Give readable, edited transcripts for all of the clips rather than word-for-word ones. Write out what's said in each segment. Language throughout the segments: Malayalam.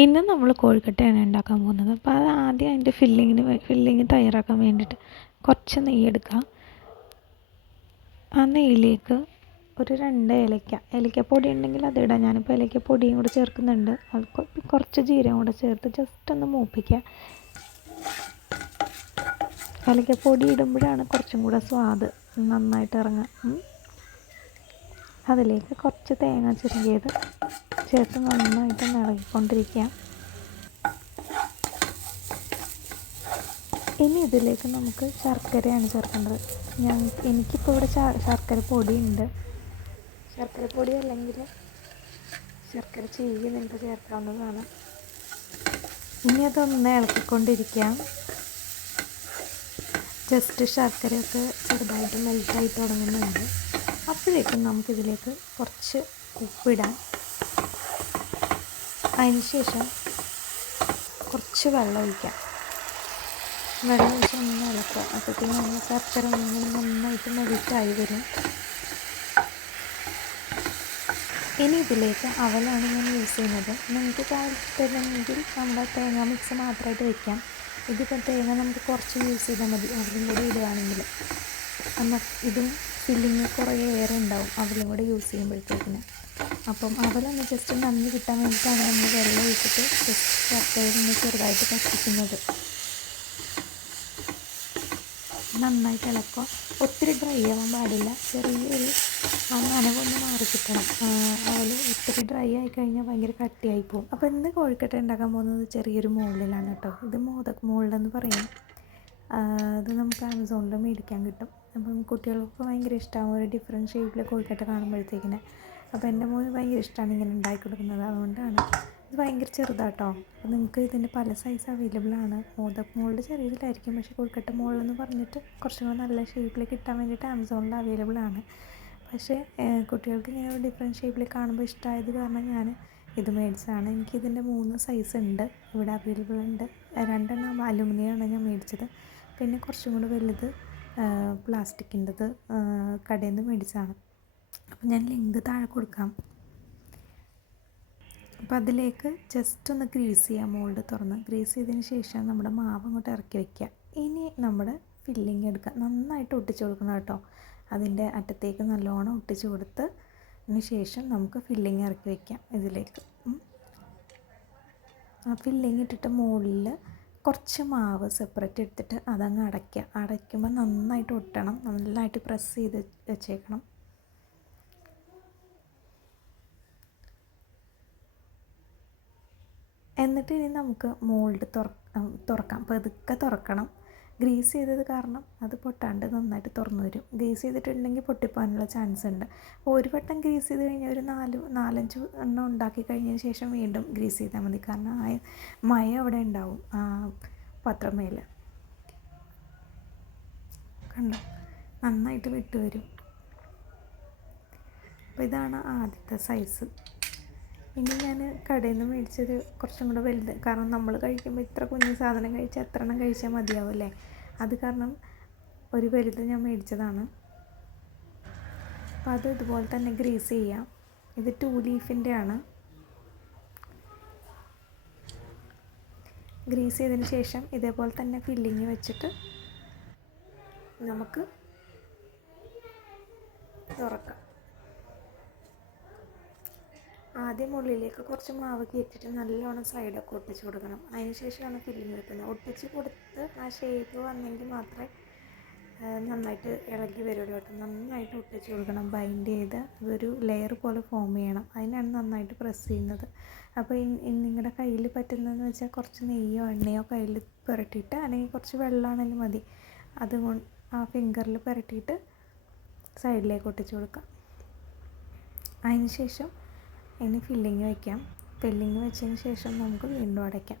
ഇന്ന് നമ്മൾ കോഴിക്കട്ടയാണ് ഉണ്ടാക്കാൻ പോകുന്നത്. അപ്പോൾ അത് ആദ്യം അതിൻ്റെ ഫില്ലിങ് തയ്യാറാക്കാൻ വേണ്ടിയിട്ട് കുറച്ച് നെയ്യ് എടുക്കുക. ആ നെയ്യിലേക്ക് ഒരു 2 ഏലക്കപ്പൊടി ഉണ്ടെങ്കിൽ അതിടാം. ഞാനിപ്പോൾ ഏലക്കപ്പൊടിയും കൂടെ ചേർക്കുന്നുണ്ട്. അത് കുറച്ച് ജീരകം കൂടെ ചേർത്ത് ജസ്റ്റ് ഒന്ന് മൂപ്പിക്കുക. ഏലക്കപ്പൊടി ഇടുമ്പോഴാണ് കുറച്ചും കൂടെ സ്വാദ് നന്നായിട്ട് ഇറങ്ങുക. അതിലേക്ക് കുറച്ച് തേങ്ങ ചിരകിയത് ചേർത്ത് നന്നായിട്ട് ഇളകിക്കൊണ്ടിരിക്കുക. ഇനി ഇതിലേക്ക് നമുക്ക് ശർക്കരയാണ് ചേർക്കേണ്ടത്. എനിക്കിപ്പോൾ ഇവിടെ ശർക്കര പൊടി ഉണ്ട്. ശർക്കര പൊടി അല്ലെങ്കിൽ ശർക്കര ചീകി നിങ്ങൾക്ക് ചേർക്കാവുന്നതാണ്. ഇനി അതൊന്ന് ഇളക്കിക്കൊണ്ടിരിക്കാം. ജസ്റ്റ് ശർക്കരയൊക്കെ ചെറുതായിട്ട് മെൽറ്റായി തുടങ്ങുന്നുണ്ട്. അപ്പോഴേക്കും നമുക്കിതിലേക്ക് കുറച്ച് ഉപ്പിടാം. അതിന് ശേഷം കുറച്ച് വെള്ളം ഒഴിക്കാം. വെള്ളം ഒഴിച്ച് ഒന്ന് ഇളക്കുക. അപ്പോഴത്തേക്കും നമ്മൾ ശർക്കര നന്നായിട്ട് മെൽറ്റായി വരും. ഇനി ഇതിലേക്ക് അവലാണ് ഞാൻ യൂസ് ചെയ്യുന്നത്. നിങ്ങൾക്ക് താല്പര്യമെങ്കിൽ നമ്മുടെ തേങ്ങ മിക്സ് മാത്രമായിട്ട് വയ്ക്കാം. ഇതിപ്പോൾ തേങ്ങ നമുക്ക് കുറച്ച് യൂസ് ചെയ്താൽ മതി. അവലും കൂടെ ഇടുകയാണെങ്കിൽ ഇതും ഫില്ലിങ് കുറേ ഏറെ ഉണ്ടാവും അവലും കൂടെ യൂസ് ചെയ്യുമ്പോഴത്തേക്കിന്. അപ്പം അവലൊന്ന് ജസ്റ്റ് നന്ദി കിട്ടാൻ വേണ്ടിയിട്ടാണ് നമ്മൾ വെള്ളം ഒഴിച്ചിട്ട് ജസ്റ്റ് ശർക്കരയിൽ ചെറുതായിട്ട് പറ്റിക്കുന്നത്. നന്നായിട്ട് ഇളക്കുക. ഒത്തിരി ഡ്രൈ ആവാൻ പാടില്ല. ചെറിയൊരു നനവൊന്ന് മാറി കിട്ടണം. അവൽ ഒത്തിരി ഡ്രൈ ആയി കഴിഞ്ഞാൽ ഭയങ്കര കട്ടിയായി പോകും. അപ്പോൾ ഇന്ന് കോഴിക്കട്ട ഉണ്ടാക്കാൻ പോകുന്നത് ചെറിയൊരു മോൾഡിലാണ് കേട്ടോ. ഇത് മോദക് മോൾഡെന്ന് പറയും. അത് നമുക്ക് ആമസോണിൽ മേടിക്കാൻ കിട്ടും. അപ്പം കുട്ടികൾക്ക് ഭയങ്കര ഇഷ്ടമാകും ഒരു ഡിഫറെൻറ്റ് ഷേപ്പിൽ കോഴിക്കട്ട കാണുമ്പോഴത്തേക്കിന്. അപ്പോൾ എൻ്റെ മോന് ഭയങ്കര ഇഷ്ടമാണ് ഇങ്ങനെ ഉണ്ടാക്കി കൊടുക്കുന്നത്. അതുകൊണ്ടാണ് ഇത് ഭയങ്കര ചെറുതാട്ടോ. അപ്പോൾ നിങ്ങൾക്ക് ഇതിൻ്റെ പല സൈസ് അവൈലബിൾ ആണ്. മോദക് മോൾഡ് ചെറിയതിലായിരിക്കും, പക്ഷേ കോഴിക്കട്ട മോൾഡെന്ന് പറഞ്ഞിട്ട് കുറച്ചും കൂടെ നല്ല ഷേപ്പിൽ കിട്ടാൻ വേണ്ടിയിട്ട് ആമസോണിൽ അവൈലബിൾ ആണ്. പക്ഷേ കുട്ടികൾക്ക് ഇങ്ങനെ ഒരു ഡിഫറെൻറ്റ് ഷേപ്പിൽ കാണുമ്പോൾ ഇഷ്ടമായത് കാരണം ഞാൻ ഇത് മേടിച്ചതാണ്. എനിക്കിതിൻ്റെ 3 സൈസ് ഉണ്ട് ഇവിടെ അവൈലബിൾ ഉണ്ട്. 2 അലുമിനിയമാണ് ഞാൻ മേടിച്ചത്. പിന്നെ കുറച്ചും കൂടെ വലുത് പ്ലാസ്റ്റിക്കിൻ്റെത് കടയിൽ നിന്ന് മേടിച്ചതാണ്. അപ്പോൾ ഞാൻ ലിങ്ക് താഴെ കൊടുക്കാം. അപ്പോൾ അതിലേക്ക് ജസ്റ്റ് ഒന്ന് ഗ്രീസ് ചെയ്യാം. മോൾഡ് തുറന്ന് ഗ്രീസ് ചെയ്തതിന് ശേഷം നമ്മുടെ മാവ് അങ്ങോട്ട് ഇറക്കി വയ്ക്കുക. ഇനി നമ്മുടെ ഫില്ലിങ് എടുക്കുക. നന്നായിട്ട് ഒട്ടിച്ച് കൊടുക്കണം കേട്ടോ. അതിൻ്റെ അറ്റത്തേക്ക് നല്ലോണം ഒട്ടിച്ച് കൊടുത്തതിന് ശേഷം നമുക്ക് ഫില്ലിങ് ഇറക്കി വയ്ക്കാം. ഇതിലേക്ക് ആ ഫില്ലിങ് ഇട്ടിട്ട് മുകളിൽ കുറച്ച് മാവ് സെപ്പറേറ്റ് എടുത്തിട്ട് അതങ്ങ് അടയ്ക്കുക. അടയ്ക്കുമ്പോൾ നന്നായിട്ട് ഒട്ടണം. നന്നായിട്ട് പ്രസ് ചെയ്ത് വെച്ചേക്കണം. എന്നിട്ട് ഇനി നമുക്ക് മോൾഡ് തുറക്കാം. പതുക്കെ തുറക്കണം. ഗ്രീസ് ചെയ്തത് കാരണം അത് പൊട്ടാണ്ട് നന്നായിട്ട് തുറന്നു വരും. ഗ്രീസ് ചെയ്തിട്ടുണ്ടെങ്കിൽ പൊട്ടിപ്പോകാനുള്ള ചാൻസ് ഉണ്ട്. അപ്പോൾ ഒരു വട്ടം ഗ്രീസ് ചെയ്ത് കഴിഞ്ഞാൽ ഒരു 4-5 എണ്ണം ഉണ്ടാക്കി കഴിഞ്ഞതിന് ശേഷം വീണ്ടും ഗ്രീസ് ചെയ്താൽ മതി. കാരണം ആ മയ അവിടെ ഉണ്ടാവും ആ പാത്രമേൽ. കണ്ടോ, നന്നായിട്ട് വിട്ട് വരും. അപ്പോൾ ഇതാണ് ആദ്യത്തെ സൈസ്. ഇനി ഞാൻ കടയിൽ നിന്ന് മേടിച്ചത് കുറച്ചും കൂടെ വലുത്. കാരണം നമ്മൾ കഴിക്കുമ്പോൾ ഇത്ര കുഞ്ഞു സാധനം കഴിച്ചാൽ എത്ര എണ്ണം കഴിച്ചാൽ മതിയാവും അല്ലേ. അത് കാരണം ഒരു വലുത് ഞാൻ മേടിച്ചതാണ്. അപ്പോൾ അത് ഇതുപോലെ തന്നെ ഗ്രീസ് ചെയ്യാം. ഇത് 2 ലീഫിൻ്റെ ആണ്. ഗ്രീസ് ചെയ്തതിന് ശേഷം ഇതേപോലെ തന്നെ ഫില്ലിങ് വെച്ചിട്ട് നമുക്ക് തുറക്കാം. ആദ്യം ഉള്ളിലേക്ക് കുറച്ച് മാവ് കയറ്റിയിട്ട് നല്ലോണം സൈഡൊക്കെ ഒട്ടിച്ച് കൊടുക്കണം. അതിന് ശേഷമാണ് ഫില്ലിങ് വെക്കുന്നത്. ഒട്ടിച്ച് കൊടുത്ത് ആ ഷേപ്പ് വന്നെങ്കിൽ മാത്രമേ നന്നായിട്ട് ഇളകി വരുള്ളൂ കേട്ടോ. നന്നായിട്ട് ഒട്ടിച്ച് കൊടുക്കണം. ബൈൻഡ് ചെയ്ത് അതൊരു ലെയർ പോലെ ഫോം ചെയ്യണം. അതിനാണ് നന്നായിട്ട് പ്രസ് ചെയ്യുന്നത്. അപ്പോൾ നിങ്ങളുടെ കയ്യിൽ പറ്റുന്നതെന്ന് വെച്ചാൽ കുറച്ച് നെയ്യോ എണ്ണയോ കയ്യിൽ പുരട്ടിയിട്ട്, അല്ലെങ്കിൽ കുറച്ച് വെള്ളമാണെങ്കിലും മതി, അതുകൊണ്ട് ആ ഫിംഗറിൽ പുരട്ടിയിട്ട് സൈഡിലേക്ക് ഒട്ടിച്ച് കൊടുക്കാം. അതിന് ശേഷം ഇനി ഫില്ലിങ് വയ്ക്കാം. ഫില്ലിങ് വെച്ചതിന് ശേഷം നമുക്ക് വീണ്ടും അടയ്ക്കാം.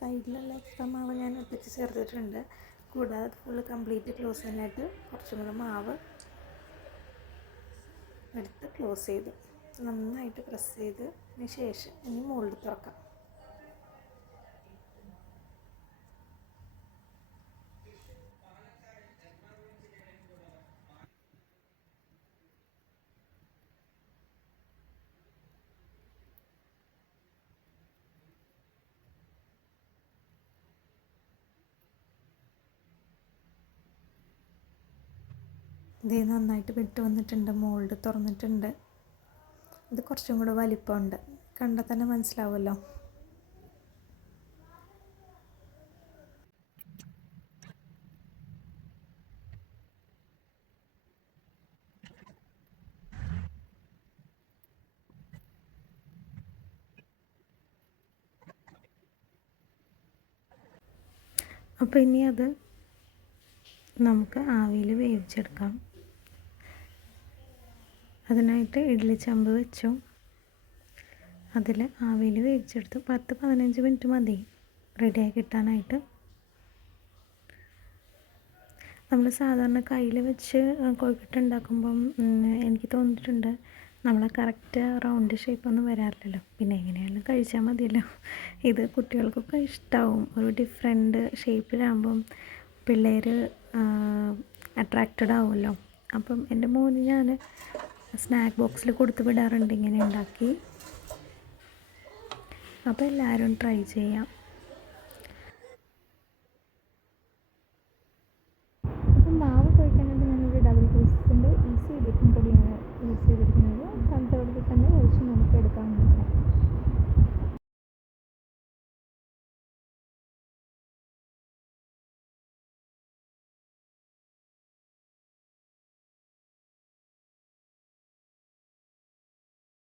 സൈഡിലുള്ള എക്സ്ട്രാ മാവ് ഞാൻ ഒട്ടിച്ച് ചേർത്തിട്ടുണ്ട്. കൂടാതെ ഫുള്ള് കംപ്ലീറ്റ് ക്ലോസ് ചെയ്യാനായിട്ട് കുറച്ചും കൂടെ മാവ് എടുത്ത് ക്ലോസ് ചെയ്തു നന്നായിട്ട് പ്രസ് ചെയ്തതിന് ശേഷം ഇനി മോൾഡ് തുറക്കാം. ഇത് നന്നായിട്ട് വിട്ട് വന്നിട്ടുണ്ട്, മോൾഡ് തുറന്നിട്ടുണ്ട്. ഇത് കുറച്ചും കൂടെ വലിപ്പമുണ്ട്, കണ്ടാൽ തന്നെ മനസ്സിലാവുമല്ലോ. അപ്പോൾ ഇനി അത് നമുക്ക് ആവിയിൽ വേവിച്ചെടുക്കാം. അതിനായിട്ട് ഇഡ്ഡലി ചെമ്പ് വെച്ചു, അതിൽ ആവിയിൽ വേവിച്ചെടുത്തു. 10-15 മിനിറ്റ് മതി റെഡിയായി കിട്ടാനായിട്ട്. നമ്മൾ സാധാരണ കയ്യിൽ വെച്ച് കോഴിക്കട്ട ഉണ്ടാക്കുമ്പം എനിക്ക് തോന്നിയിട്ടുണ്ട് നമ്മൾ കറക്റ്റ് റൗണ്ട് ഷേപ്പൊന്നും വരാറില്ലല്ലോ. പിന്നെ എങ്ങനെയായാലും കഴിച്ചാൽ മതിയല്ലോ. ഇത് കുട്ടികൾക്കൊക്കെ ഇഷ്ടമാവും. ഒരു ഡിഫറെൻറ്റ് ഷേപ്പിലാകുമ്പം പിള്ളേർ അട്രാക്റ്റഡ് ആവുമല്ലോ. അപ്പം എൻ്റെ മോന് ഞാൻ സ്നാക്ക് ബോക്സിൽ കൊടുത്ത് വിടാറുണ്ട് ഇങ്ങനെ ഉണ്ടാക്കി. അപ്പോൾ എല്ലാവരും ട്രൈ ചെയ്യാം.